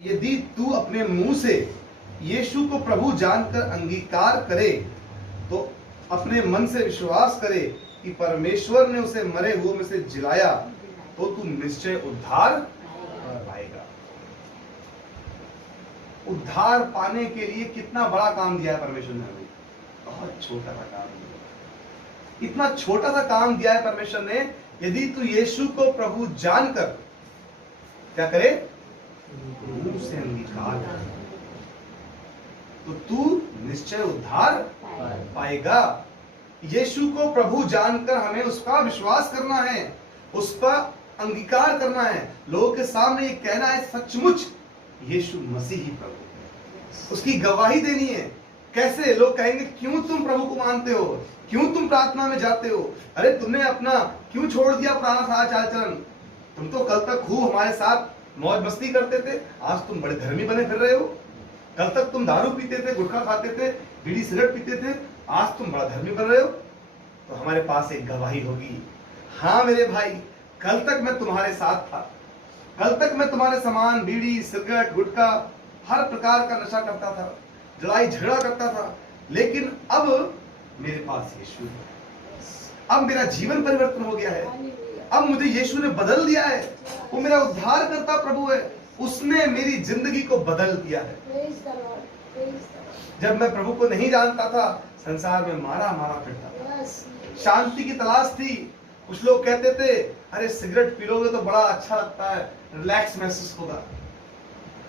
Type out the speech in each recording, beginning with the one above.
यदि तू अपने मुंह से यीशु को प्रभु जानकर अंगीकार करे तो अपने मन से विश्वास करे कि परमेश्वर ने उसे मरे हुए में से जिलाया तो तू निश्चय उद्धार पाएगा। उद्धार पाने के लिए कितना बड़ा काम दिया है परमेश्वर ने हमें, बहुत छोटा सा काम दिया। इतना छोटा सा काम दिया है परमेश्वर ने, यदि तू यीशु को प्रभु जानकर क्या करे, मुंह से अंगीकार कर तो तू निश्चय उद्धार पाएगा। यीशु को प्रभु जानकर हमें उसका विश्वास करना है, उसका अंगीकार करना है, लोगों के सामने ये कहना है सचमुच यीशु मसीह ही प्रभु है, उसकी गवाही देनी है। कैसे लोग कहेंगे क्यों तुम प्रभु को मानते हो, क्यों तुम प्रार्थना में जाते हो, अरे तुमने अपना क्यों छोड़ दिया पुराना सारा चाल चलन, तुम तो कल तक खूब हमारे साथ मौज मस्ती करते थे, आज तुम बड़े धर्मी बने फिर रहे हो। कल तक तुम दारू पीते थे, गुटखा खाते थे, बीड़ी सिगरेट पीते थे, आज तुम बड़ा धर्मी बन रहे हो। तो हमारे पास एक गवाही होगी, हाँ मेरे भाई, कल तक मैं तुम्हारे साथ था, कल तक मैं तुम्हारे समान बीड़ी सिगरेट गुटखा हर प्रकार का नशा करता था, लड़ाई झगड़ा करता था, लेकिन अब मेरे पास यीशु है, अब मेरा जीवन परिवर्तन हो गया है, अब मुझे यीशु ने बदल दिया है, वो मेरा उद्धार करता प्रभु है, उसने मेरी जिंदगी को बदल दिया है। जब मैं प्रभु को नहीं जानता था, संसार में मारा मारा फिरता था, शांति की तलाश थी। कुछ लोग कहते थे अरे सिगरेट पी लोगे तो बड़ा अच्छा लगता है, रिलैक्स महसूस होगा।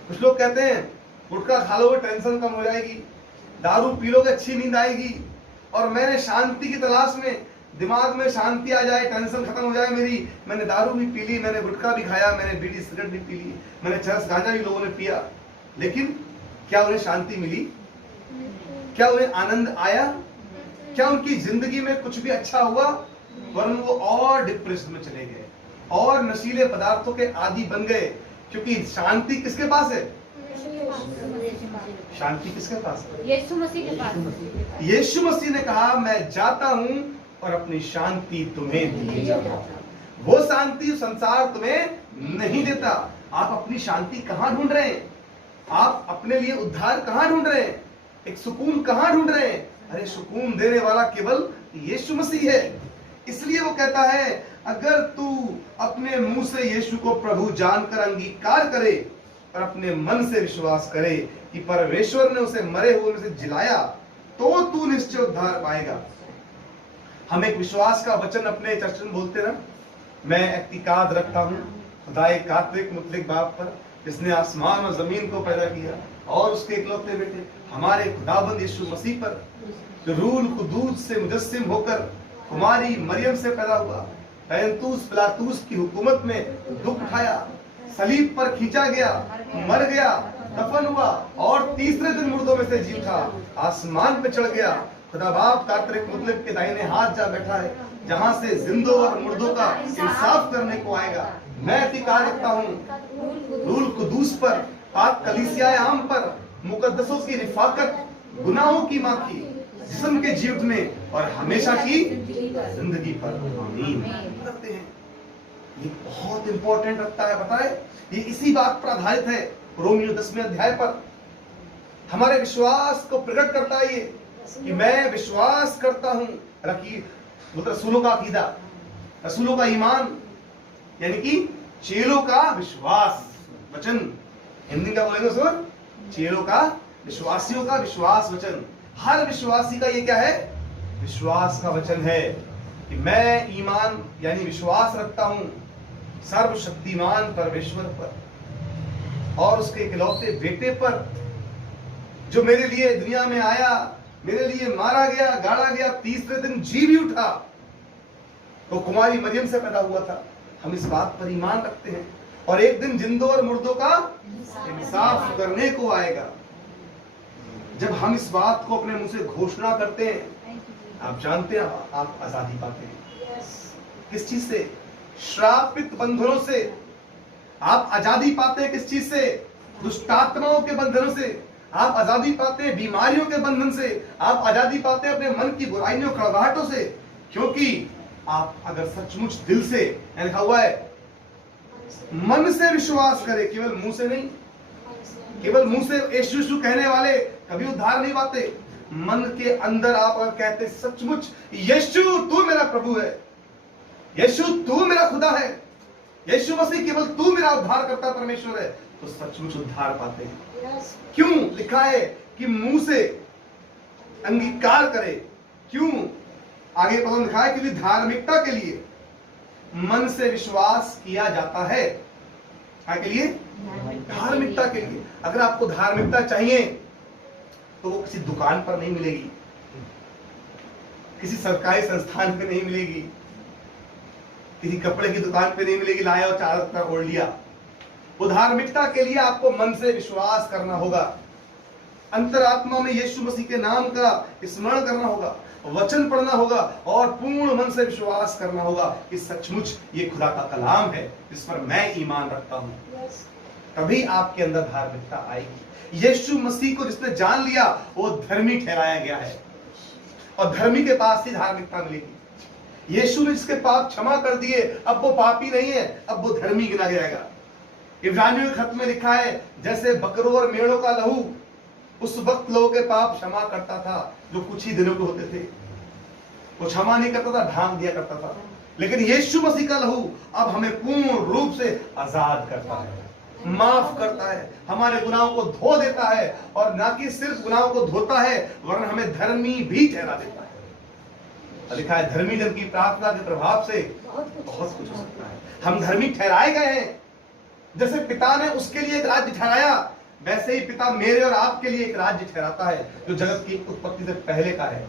कुछ लोग कहते हैं गुटखा खा लोगे टेंशन कम हो जाएगी, दारू पी लोगे अच्छी नींद आएगी। और मैंने शांति की तलाश में, दिमाग में शांति आ जाए, टेंशन खत्म हो जाए मेरी, मैंने दारू भी पी ली, मैंने गुटखा भी खाया, मैंने बीड़ी सिगरेट भी पी ली, मैंने चरस गांजा भी लोगों ने पिया, लेकिन क्या उन्हें शांति मिली? क्या उन्हें आनंद आया? क्या उनकी जिंदगी में कुछ भी अच्छा हुआ? वरन वो और डिप्रेशन में चले गए और नशीले पदार्थों के आदी बन गए। क्योंकि शांति किसके पास है? शांति किसके पास है? यीशु मसीह के पास। यीशु मसीह ने कहा मैं जाता हूं और अपनी शांति तुम्हें दी जाता हूं। वो शांति संसार तुम्हें नहीं देता। आप अपनी शांति कहां ढूंढ रहे हैं? आप अपने लिए उद्धार कहां ढूंढ रहे हैं? एक सुकून कहां ढूंढ रहे हैं? अरे सुकून देने वाला केवल यीशु मसीह है। इसलिए वो कहता है अगर तू अपने मुंह से यीशु को प्रभु जानकर अंगीकार करे और अपने मन से विश्वास करे कि परमेश्वर ने उसे मरे हुए में से जिलाया तो तू निश्चय उद्धार पाएगा। हम एक विश्वास का वचन अपने चर्च में बोलते ना, मैं एतिकाद रखता हूँ खुदा एकात्मिक मुतलिक बाप पर जिसने आसमान और जमीन को पैदा किया और उसके इकलौते बेटे हमारे खुदाबंद यीशु मसीह पर जो रूल कुदूस से मुजस्सिम होकर कुमारी मरियम से पैदा हुआ, पैंतूस पिलातूस की हुकूमत में दुख उठाया, सलीब पर खींचा गया, मर गया, दफन हुआ और तीसरे दिन मुर्दों में से जी उठा, आसमान पे चढ़ गया, खुदा बाप कातरिक मुतलिक के दाहिने हाथ जा बैठा है, जहां से जिंदों और मुर्दों का इंसाफ करने को आएगा। मैं एतिकाद रखता हूँ रूल कुदूस पर, पाक कलीसिया आम पर, मुकद्दसों की रिफाकत, गुनाहों की माफी, जिस्म के जीवने और हमेशा की जिंदगी पर। आमीन करते हैं। ये बहुत इंपॉर्टेंट रखता है, पता है, ये इसी बात पर आधारित है। रोमियो 10वें अध्याय पर हमारे विश्वास को प्रकट करता है ये कि मैं विश्वास करता हूं, रसूलों का अकीदा, रसूलों का ईमान, यानी कि चेलों का विश्वास वचन। हिंदी का बोलेंगे सर, चेलों का, विश्वासियों का विश्वास वचन। हर विश्वासी का ये क्या है? विश्वास का वचन है कि मैं ईमान यानी विश्वास रखता हूं सर्वशक्तिमान परमेश्वर पर और उसके इकलौते बेटे पर जो मेरे लिए दुनिया में आया, मेरे लिए मारा गया, गाड़ा गया, तीसरे दिन जी भी उठा, तो कुमारी मरियम से पैदा हुआ था। हम इस बात पर ईमान रखते हैं और एक दिन जिंदों और मुर्दों का इंसाफ करने को आएगा। जब हम इस बात को अपने मुंह से घोषणा करते हैं, आप जानते हैं आप आजादी पाते हैं। किस चीज से? श्रापित बंधनों से आप आजादी पाते हैं। किस चीज से? दुष्टात्माओं के बंधनों से आप आजादी पाते हैं, बीमारियों के बंधन से आप आजादी पाते हैं, अपने मन की बुराइयों कड़वाहटों से। क्योंकि आप अगर सचमुच दिल से, लिखा हुआ है मन से विश्वास करें, केवल मुंह से नहीं, केवल मुंह से यीशु यीशु कहने वाले कभी उद्धार नहीं पाते। मन के अंदर आप अगर कहते सचमुच यीशु तू मेरा प्रभु है, यीशु तू मेरा खुदा है, यीशु मसीह केवल तू मेरा उद्धार करता परमेश्वर है, तो सचमुच उद्धार पाते हैं। क्यों? लिखा है कि मुंह से अंगीकार करे। क्यों? आगे पद लिखा है कि धार्मिकता के लिए मन से विश्वास किया जाता है। क्या के लिए? धार्मिकता के लिए। अगर आपको धार्मिकता चाहिए तो वो किसी दुकान पर नहीं मिलेगी, किसी सरकारी संस्थान पे नहीं मिलेगी, किसी कपड़े की दुकान पे नहीं मिलेगी, लाया और चादर पर ओढ़ लिया। वो धार्मिकता के लिए आपको मन से विश्वास करना होगा, अंतरात्मा में यीशु मसीह के नाम का स्मरण करना होगा, वचन पढ़ना होगा और पूर्ण मन से विश्वास करना होगा कि सचमुच ये खुदा का कलाम है जिस पर मैं ईमान रखता हूं। तभी आपके अंदर धार्मिकता आएगी। यीशु मसीह को जिसने जान लिया वो धर्मी ठहराया गया है और धर्मी के पास ही धार्मिकता मिलेगी। यीशु ने जिसके पाप क्षमा कर दिए अब वो पापी नहीं है, अब वो धर्मी गिना जाएगा। इब्रानियों के खत में लिखा है जैसे बकरों और मेढ़ों का लहू उस वक्त लोगों के पाप क्षमा करता था जो कुछ ही दिनों के होते थे, वो क्षमा नहीं करता था, ढांक दिया करता था। लेकिन यीशु मसीह का लहू अब हमें पूर्ण रूप से आजाद करता है, माफ करता है, हमारे गुनाहों को धो देता है और ना कि सिर्फ गुनाहों को धोता है वरन हमें धर्मी भी ठहरा देता है। लिखा है धर्मी जन की प्रार्थना के प्रभाव से बहुत कुछ हो सकता है। हम धर्मी ठहराए गए हैं। जैसे पिता ने उसके लिए एक राज्य ठहराया वैसे ही पिता मेरे और आपके लिए एक राज्य ठहराता है जो जगत की उत्पत्ति से पहले का है,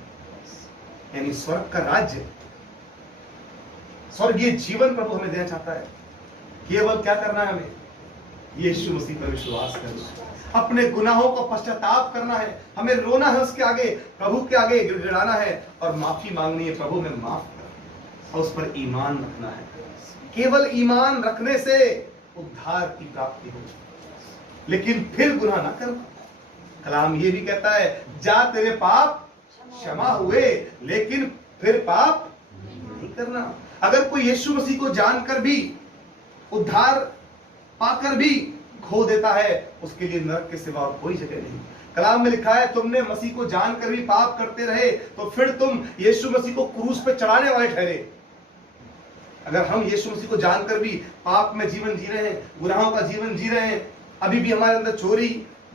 यानी स्वर्ग का राज्य। स्वर्गीय जीवन प्रभु हमें देना चाहता है। केवल क्या करना है? हमें यीशु मसीह पर विश्वास करना है, अपने गुनाहों का पश्चाताप करना है, हमें रोना है उसके आगे, प्रभु के आगे गिड़गिड़ाना है और माफी मांगनी है, प्रभु में माफ कर, और उस पर ईमान रखना है। केवल ईमान रखने से उद्धार की प्राप्ति होगी, लेकिन फिर गुनाह ना करना। कलाम ये भी कहता है जा तेरे पाप क्षमा हुए लेकिन फिर पाप नहीं करना। अगर कोई यीशु मसीह को जानकर भी उद्धार पाकर भी खो देता है उसके लिए नरक के सिवा और कोई जगह नहीं। कलाम में लिखा है तुमने मसीह को जानकर भी पाप करते रहे तो फिर तुम यीशु मसीह को क्रूस पे चढ़ाने वाले ठहरे। अगर हम यीशु मसीह को जानकर भी पाप में जीवन जी रहे हैं, गुनाहों का जीवन जी रहे हैं, अभी भी हमारे अंदर चोरी,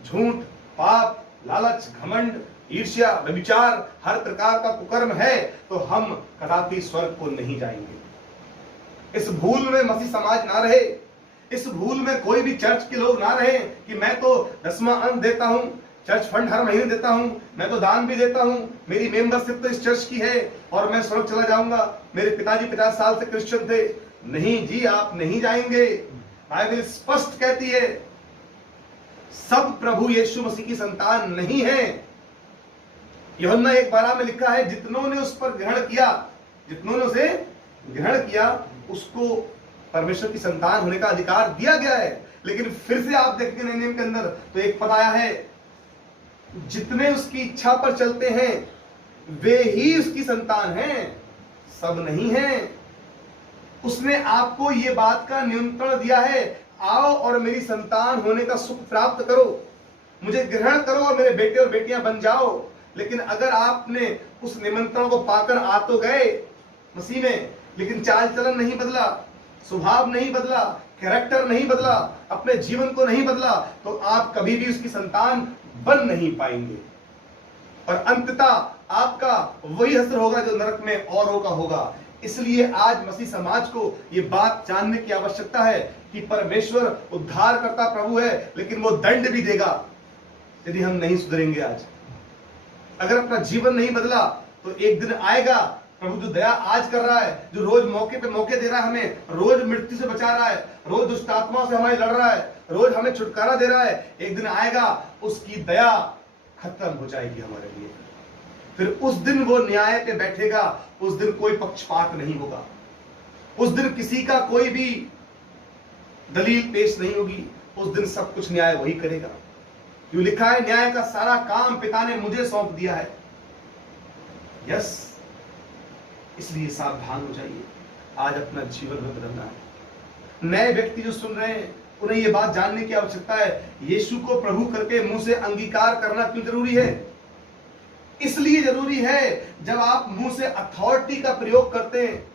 झूठ, पाप, लालच, घमंड, ईर्ष्या, व्यभिचार, हर प्रकार का कुकर्म है, तो हम कदापि स्वर्ग को नहीं जाएंगे। इस भूल में मसीह समाज ना रहे, इस भूल में कोई भी चर्च के लोग ना रहे कि मैं तो 10वां अंक देता हूं, चर्च फंड हर महीने देता हूं, मैं तो दान भी देता हूं, मेरी मेंबरशिप तो इस चर्च की है और मैं स्वर्ग चला जाऊंगा, मेरे पिताजी 50 साल से क्रिश्चियन थे। नहीं जी, आप नहीं जाएंगे। बाइबल स्पष्ट कहती है सब प्रभु यीशु मसीह की संतान नहीं है। यूहन्ना 1:12 में लिखा है जितनों ने उस पर ग्रहण किया, जितनों ने उसे ग्रहण किया उसको परमेश्वर की संतान होने का अधिकार दिया गया है। लेकिन फिर से आप देखेंगे नए नियम के अंदर तो एक पद आया है जितने उसकी इच्छा पर चलते हैं वे ही उसकी संतान हैं, सब नहीं हैं। उसने आपको ये बात का नियंत्रण दिया है आओ और मेरी संतान होने का सुख प्राप्त करो, मुझे ग्रहण करो और मेरे बेटे और बेटियां बन जाओ। लेकिन अगर आपने उस निमंत्रण को पाकर आ तो गए मसीह में, लेकिन चाल चलन नहीं बदला, स्वभाव नहीं बदला, कैरेक्टर नहीं बदला, अपने जीवन को नहीं बदला, तो आप कभी भी उसकी संतान बन नहीं पाएंगे और अंततः आपका वही असर होगा जो नरक में औरों का होगा। इसलिए आज मसीह समाज को ये बात जानने की आवश्यकता है कि परमेश्वर उद्धार करता प्रभु है, लेकिन वो दंड भी देगा यदि हम नहीं सुधरेंगे। आज अगर अपना जीवन नहीं बदला तो एक दिन आएगा प्रभु जो दया आज कर रहा है, जो रोज मौके पे मौके दे रहा है, हमें रोज मृत्यु से बचा रहा है, रोज दुष्ट आत्माओं से हमारे लड़ रहा है, रोज हमें छुटकारा दे रहा है, एक दिन आएगा उसकी दया खत्म हो जाएगी हमारे लिए। फिर उस दिन वो न्याय पे बैठेगा, उस दिन कोई पक्षपात नहीं होगा, उस दिन किसी का कोई भी दलील पेश नहीं होगी, उस दिन सब कुछ न्याय वही करेगा। क्यों लिखा है न्याय का सारा काम पिता ने मुझे सौंप दिया है। यस, इसलिए सावधान हो जाइए, आज अपना जीवन में बदलना है। नए व्यक्ति जो सुन रहे हैं उन्हें ये बात जानने की आवश्यकता है, यीशु को प्रभु करके मुंह से अंगीकार करना क्यों जरूरी है? इसलिए जरूरी है, जब आप मुंह से अथॉरिटी का प्रयोग करते हैं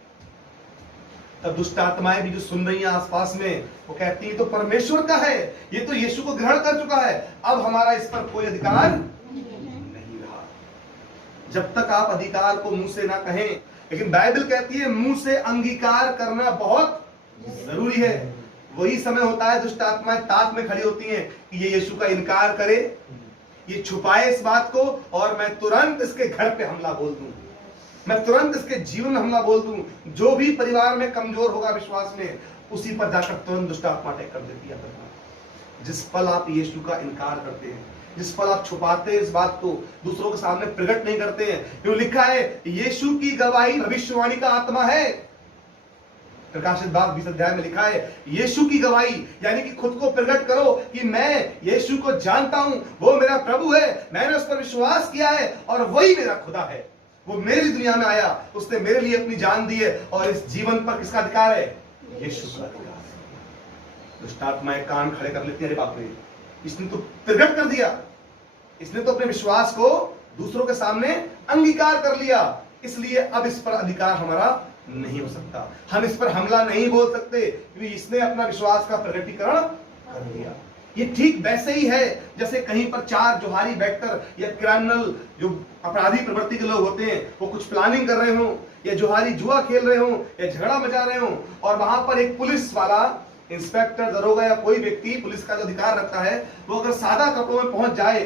तब दुष्ट आत्माएं भी जो सुन रही हैं आसपास में, वो कहती है तो परमेश्वर का है, ये तो यीशु को ग्रहण कर चुका है, अब हमारा इस पर कोई अधिकार नहीं रहा। जब तक आप अधिकार को मुंह से ना कहें, लेकिन बाइबल कहती है मुंह से अंगीकार करना बहुत जरूरी है। वही समय होता है दुष्ट आत्माएं ताक में खड़ी होती हैं कि ये यीशु का इनकार करे, ये छुपाए इस बात को, और मैं तुरंत इसके घर पे हमला बोल दूं, मैं तुरंत इसके जीवन में हमला बोल दूं। जो भी परिवार में कमजोर होगा विश्वास में, उसी पर जाकर तुरंत दुष्ट आत्मा अटैक कर देती है। जिस पल आप यीशु का इनकार करते हैं, जिस पल आप छुपाते हैं इस बात को, दूसरों के सामने प्रकट नहीं करते हैं, क्यों लिखा है यीशु की गवाही भविष्यवाणी का आत्मा है। प्रकाशित भाग 20 अध्याय में लिखा है यीशु की गवाही, यानी कि खुद को प्रकट करो कि मैं यीशु को जानता हूं, वो मेरा प्रभु है, मैंने उस पर विश्वास किया है और वही मेरा खुदा है। वो मेरी दुनिया में आया, उसने मेरे लिए अपनी जान दी है, और इस जीवन पर किसका अधिकार है? यीशु का अधिकार है। दुष्ट आत्माएं कान खड़े कर लेती है, अरे बाप रे, इसने तो प्रकट कर दिया, इसने तो अपने विश्वास को दूसरों के सामने अंगीकार कर लिया, इसलिए अब इस पर अधिकार हमारा नहीं हो सकता, हम इस पर हमला नहीं बोल सकते, क्योंकि इसने अपना विश्वास का प्रकटीकरण कर दिया। ये ठीक वैसे ही है जैसे कहीं पर चार जोहारी बैठकर, या क्रिमिनल जो अपराधी प्रवृत्ति के लोग होते हैं, वो कुछ प्लानिंग कर रहे हो, या जोहारी जुआ खेल रहे हो, या झगड़ा मचा रहे हो, और वहां पर एक पुलिस वाला, इंस्पेक्टर, दरोगा या कोई व्यक्ति पुलिस का जो अधिकार रखता है, वो अगर सादा कपड़ों में पहुंच जाए,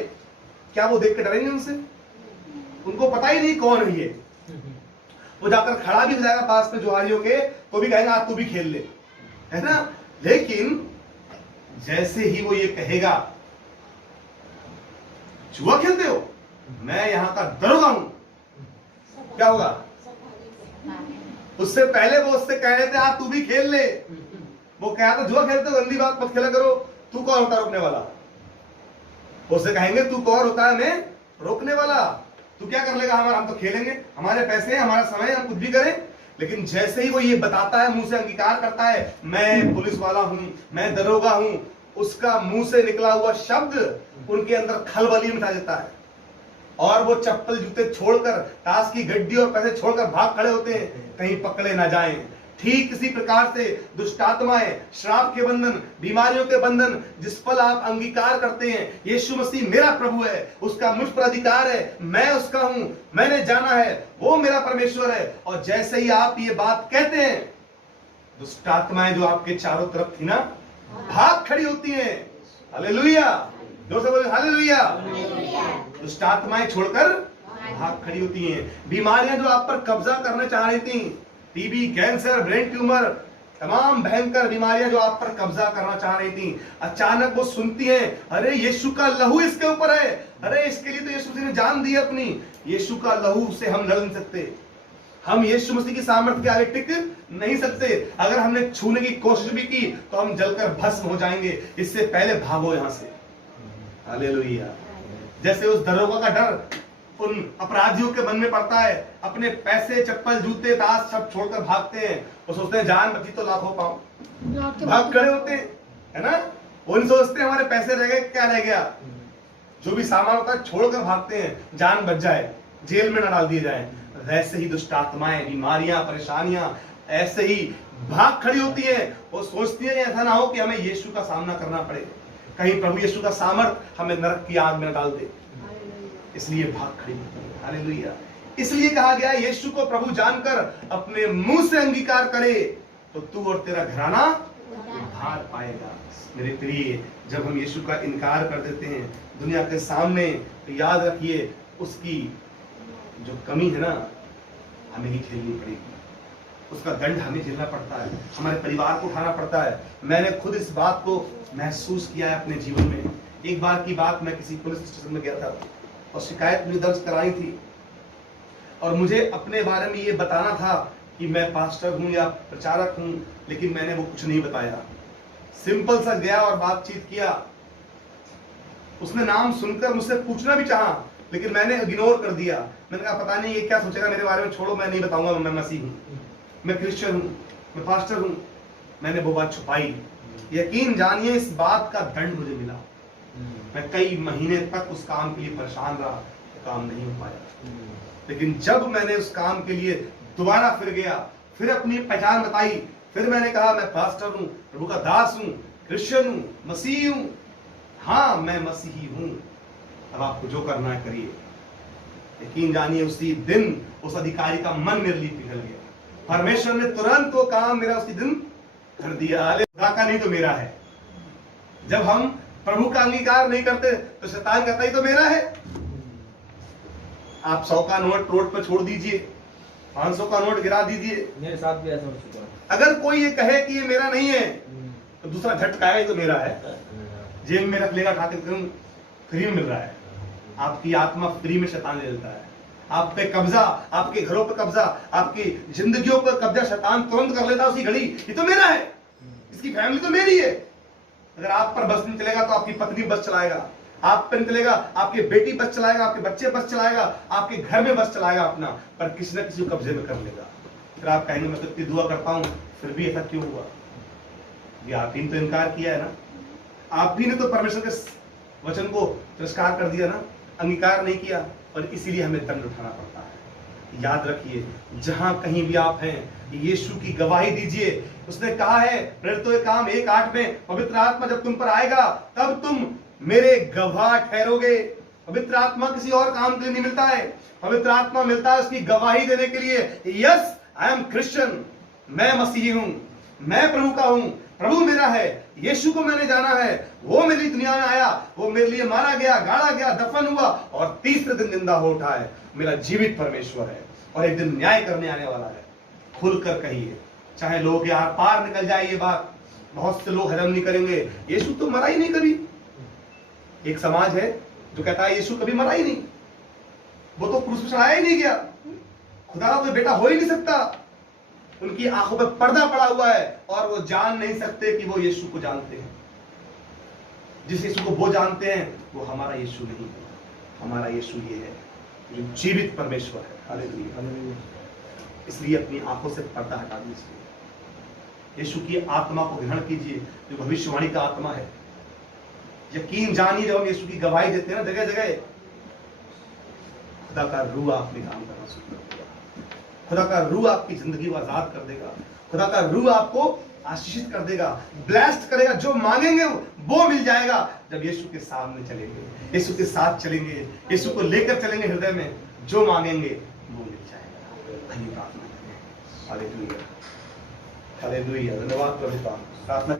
क्या वो देख के डरेंगे उनसे? उनको पता ही नहीं कौन है ये, वो जाकर खड़ा भी हो जाएगा पास में जोहारियों के, तो भी कहेगा तू भी खेल ले, है ना। लेकिन जैसे ही वो ये कहेगा जुआ खेलते हो, मैं यहां का दरोगा हूं, क्या होगा? उससे पहले वो उससे कह रहे थे तू भी खेल ले, वो कहा था जुआ खेलते हो, गंदी बात मत खेला करो, तू कौन होता है रोकने वाला? उससे कहेंगे तू कौन होता है हमें रोकने वाला, तू क्या कर लेगा? हम तो खेलेंगे, हमारे पैसे हैं, हमारा समय, हम कुछ भी करें। लेकिन जैसे ही वो ये बताता है, मुंह से अंगीकार करता है मैं पुलिस वाला हूं, मैं दरोगा हूं, उसका मुंह से निकला हुआ शब्द उनके अंदर खलबली मचा देता है, और वो चप्पल जूते छोड़कर, ताश की गड्डी और पैसे छोड़कर भाग खड़े होते हैं, कहीं पकड़े ना जाएं। ठीक इसी प्रकार से दुष्ट आत्माएं, श्राप के बंधन, बीमारियों के बंधन, जिस पल आप अंगीकार करते हैं यीशु मसीह मेरा प्रभु है, उसका मुझ पर अधिकार है, मैं उसका हूं, मैंने जाना है, वो मेरा परमेश्वर है, और जैसे ही आप ये बात कहते हैं, दुष्ट आत्माएं जो आपके चारों तरफ थी ना, भाग खड़ी होती हैं। हालेलुया, जोर से बोले हालेलुया। दुष्ट आत्माएं छोड़कर भाग खड़ी होती हैं। बीमारियां जो आप पर कब्जा करना चाह रही थी, टीबी, कैंसर, ब्रेन ट्यूमर, तमाम भयंकर बीमारियां जो आप पर कब्जा करना चाह रही थी, अचानक वो सुनती हैं अरे यीशु का लहू इसके ऊपर है, अरे इसके लिए तो यीशु मसीह ने जान दी अपनी, यीशु का लहू से हम लड़ नहीं सकते, हम यीशु मसीह की सामर्थ्य के आगे टिक नहीं सकते, अगर हमने छूने की कोशिश भी की तो हम जलकर भस्म हो जाएंगे, इससे पहले भागो यहां से। हालेलुया। जैसे उस दरोगा का डर उन अपराधियों के मन में पड़ता है, अपने पैसे, चप्पल, जूते, ताश सब छोड़कर भागते हैं, वो सोचते हैं जान बची तो लाखों पाऊं, भाग खड़े होते हैं, है ना। वो नहीं सोचते हमारे पैसे रह गए, क्या रह गया, जो भी सामान होता है छोड़कर भागते हैं, जान बच जाए, जेल में न डाल दिए जाए। वैसे ही दुष्ट आत्माएं, बीमारियां, परेशानियां ऐसे ही भाग खड़ी होती है। वो सोचती है ऐसा ना हो कि हमें यीशु का सामना करना पड़े, कहीं प्रभु यीशु का सामर्थ हमें नरक की आग में डाल दे, इसलिए भाग खड़ी होती है। हालेलुया। इसलिए कहा गया यीशु को प्रभु जानकर अपने मुंह से अंगीकार करे तो तू और तेरा घराना उद्धार पाएगा। मेरे प्रिय, जब हम यीशु का इनकार कर देते हैं दुनिया के सामने, तो याद रखिए उसकी जो कमी है ना, हमें ही झेलनी पड़ेगी, उसका दंड हमें झेलना पड़ता है, हमारे परिवार को उठाना पड़ता है। मैंने खुद इस बात को महसूस किया है अपने जीवन में। एक बार की बात, मैं किसी पुलिस स्टेशन में गया था और शिकायत मुझे दर्ज कराई थी, और मुझे अपने बारे में ये बताना था कि मैं पास्टर हूं या प्रचारक हूं, लेकिन मैंने वो कुछ नहीं बताया। सिंपल सा गया और बातचीत किया। उसने नाम सुनकर मुझसे पूछना भी चाहा, लेकिन मैंने इग्नोर कर दिया। मैंने कहा पता नहीं ये क्या सोचेगा मेरे बारे में, छोड़ो, मैं नहीं बताऊंगा, मैं मसीह हूं, मैं क्रिश्चियन हूं, मैं पास्टर हूं। मैंने वो बात छुपाई, यकीन जानिए इस बात का दंड मुझे मिला। मैं कई महीने तक उस काम के लिए परेशान रहा, काम नहीं हो पाया। लेकिन जब मैंने उस काम के लिए दोबारा फिर गया, फिर अपनी पहचान बताई, फिर मैंने कहा मैं पास्टर हूं, प्रभु का दास हूं, क्रिश्चियन हूं, मसीही हूं। हाँ मैं मसीही हूं, अब आपको जो करना है करिए। यकीन जानिए उसी दिन उस अधिकारी का मन मेरे लिए पिघल गया। परमेश्वर ने तुरंत वो काम मेरा उसी दिन कर दिया। खुदा का नहीं तो मेरा है। जब हम प्रभु का अंगीकार नहीं करते तो शैतान कहता ही तो मेरा है। आप 100 का नोट रोड पर छोड़ दीजिए, 500 का नोट गिरा दीजिए, मेरे साथ भी ऐसा हो चुका है। अगर कोई ये कहे कि ये मेरा नहीं है तो दूसरा झटकाएगा ही तो मेरा है। जेब में रख लेगा, उठा के फ्री में मिल रहा है। आपकी आत्मा फ्री में शैतान ले लेता है। आप पे कब्जा, आपके घरों पे कब्जा, आपकी जिंदगियों पर कब्जा शैतान तुरंत कर लेता है उसी घड़ी। ये तो मेरा है, इसकी फैमिली तो मेरी है। अगर आप पर बस नहीं चलेगा तो आपकी पत्नी बस चलाएगा, आप पर नहीं चलेगा आपकी बेटी बस चलाएगा, आपके बच्चे बस चलाएगा, आपके घर में बस चलाएगा अपना, पर किसी न किसी को कब्जे में कर लेगा। फिर आप कहेंगे मैं तो इतनी दुआ करता हूं फिर भी ऐसा क्यों हुआ? ये आप ही ने तो इनकार किया है ना, आप ही ने तो परमेश्वर के वचन को तिरस्कार कर दिया ना, अंगीकार नहीं किया, और इसीलिए हमें दंड उठाना पड़ता है। याद रखिए जहां कहीं भी आप हैं, यीशु की गवाही दीजिए। उसने कहा है प्रेरितों के काम 1:8 में, पवित्र आत्मा जब तुम पर आएगा तब तुम मेरे गवाह ठहरोगे। पवित्र आत्मा किसी और काम के लिए नहीं मिलता है, पवित्र आत्मा मिलता है उसकी गवाही देने के लिए। यस आई एम क्रिश्चियन, मैं मसीही हूं, मैं प्रभु का हूं, प्रभु मेरा है, यीशु को मैंने जाना है, वो मेरी दुनिया में आया, वो मेरे लिए मारा गया, गाड़ा गया, दफन हुआ और तीसरे दिन जिंदा हो उठा है। मेरा जीवित परमेश्वर है और एक दिन न्याय करने आने वाला है। खुलकर कहिए, चाहे लोग के आर पार निकल जाए ये बात, बहुत से लोग हजम नहीं करेंगे। यीशु तो मरा ही नहीं कभी। एक समाज है जो कहता है यीशु कभी मरा ही नहीं, वो तो क्रूस पर चढ़ाया ही नहीं गया, खुदा का कोई बेटा हो ही नहीं सकता। उनकी आंखों पर पर्दा पड़ा हुआ है और वो जान नहीं सकते कि वो यीशु को जानते हैं। जिस यीशु को वो जानते हैं वो हमारा यीशु नहीं है। हमारा यीशु ये है जो जीवित परमेश्वर है। हालेलुया। इसलिए अपनी आंखों से पर्दा हटा दीजिए। यीशु की आत्मा को ग्रहण कीजिए जो भविष्यवाणी का आत्मा है। यकीन जानिए जब हम यीशु की गवाही देते हैं ना जगह जगह, खुदा का रूह आप में काम करना शुरू कर देगा। खुदा का रूह आपकी जिंदगी को आजाद कर देगा। खुदा का रूह आपको आशीषित कर देगा, ब्लेस्ड करेगा। जो मांगेंगे वो मिल जाएगा जब यीशु के सामने चलेंगे, यीशु के साथ चलेंगे, यीशु को लेकर चलेंगे हृदय में। जो मांगेंगे वो मिल जाएगा। आइए प्रार्थना करें। Hallelujah, hallelujah. धन्यवाद प्रभु का प्रार्थना।